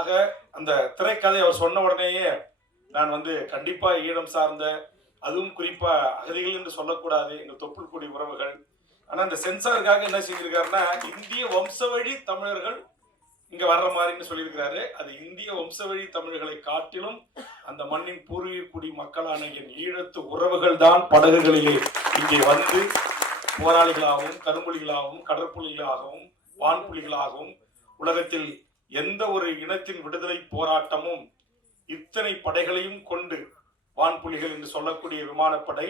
ஆக அந்த திரைக்கதை அவர் சொன்ன உடனேயே நான் கண்டிப்பா ஈழம் சார்ந்த, அதுவும் குறிப்பா அகதிகள் என்று சொல்லக்கூடாது, எங்கள் தொப்புள் கொடி உறவுகள். ஆனா இந்த சென்சாருக்காக என்ன செஞ்சிருக்காருன்னா, இந்திய வம்சவழி தமிழர்கள் இங்க வர்ற மாதிரின்னு சொல்லியிருக்கிறாரு. அது இந்திய வம்சவழி தமிழர்களை காட்டிலும் அந்த மண்ணின் பூர்வீக குடி மக்களான என் ஈழத்து உறவுகள் தான் படகுகளிலே இங்கே வந்து போராளிகளாகவும், கரும்புலிகளாகவும், கடற்புலிகளாகவும், வான்புலிகளாகவும், உலகத்தில் எந்த ஒரு இனத்தின் விடுதலை போராட்டமும் இத்தனை படைகளையும் கொண்டு, வான்புலிகள் என்று சொல்லக்கூடிய விமானப்படை,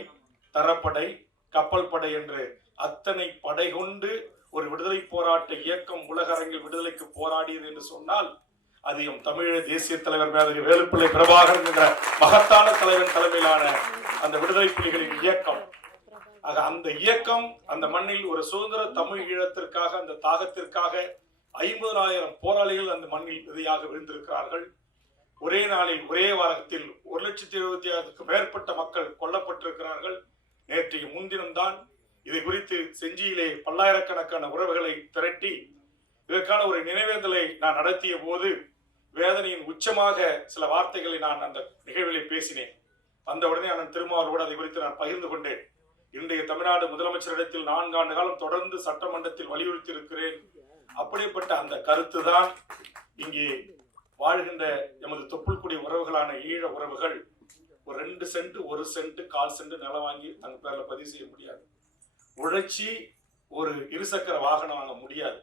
தரப்படை, கப்பல் படை என்று அத்தனை படை கொண்டு ஒரு விடுதலை போராட்ட இயக்கம் உலக அரங்கில் விடுதலைக்கு போராடியது என்று சொன்னால், அது எம் தமிழக தேசிய தலைவர் மேதகு வேலுப்பிள்ளை பிரபாகரன் என்ற மகத்தான தலைவன் தலைமையிலான அந்த விடுதலை புலிகளின் இயக்கம். ஆக அந்த இயக்கம் அந்த மண்ணில் ஒரு சுதந்திர தமிழ் ஈழத்திற்காக, அந்த தாகத்திற்காக 50,000 போராளிகள் அந்த மண்ணில் விதையாக விழுந்திருக்கிறார்கள். ஒரே நாளில், ஒரே வாரத்தில் 1,76,000 மேற்பட்ட மக்கள் கொல்லப்பட்டிருக்கிறார்கள். நேற்றைய முன்தினம்தான் இதை குறித்து செஞ்சியிலே பல்லாயிரக்கணக்கான உறவுகளை திரட்டி இதற்கான ஒரு நினைவேந்தலை நான் நடத்திய போது வேதனையின் உச்சமாக சில வார்த்தைகளை நான் அந்த நிகழ்விலே பேசினேன். அந்த உடனே அண்ணன் திருமாவளவோடு அதை குறித்து நான் பகிர்ந்து கொண்டேன். இன்றைய தமிழ்நாடு முதலமைச்சரிடத்தில் 4 ஆண்டு காலம் தொடர்ந்து சட்டமன்றத்தில் வலியுறுத்தி இருக்கிறேன். அப்படிப்பட்ட அந்த கருத்து தான் இங்கே வாழ்கின்ற எமது தொப்புள்குடி உறவுகளான ஈழ உறவுகள் ஒரு 2 சென்ட், 1 சென்ட், 1/4 சென்ட் நிலம் வாங்கி தங்க பேர்ல பதிவு செய்ய முடியாது. உழைச்சி ஒரு இருசக்கர வாகனம் வாங்க முடியாது.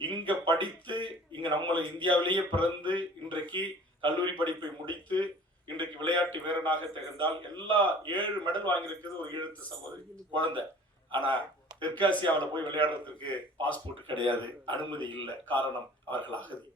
இங்க படித்து, இங்க நம்மளை இந்தியாவிலேயே பிறந்து, இன்றைக்கு கல்லூரி படிப்பை முடித்து, இன்றைக்கு விளையாட்டு வீரனாக திகழ்ந்தால், எல்லா 7 மெடல் வாங்கியிருக்கிறது ஒரு ஈழத்து சகோதரி குழந்தை. ஆனா தெற்காசியாவில் போய் விளையாடுறதுக்கு பாஸ்போர்ட் கிடையாது, அனுமதி இல்லை. காரணம், அவர்கள் அகதி.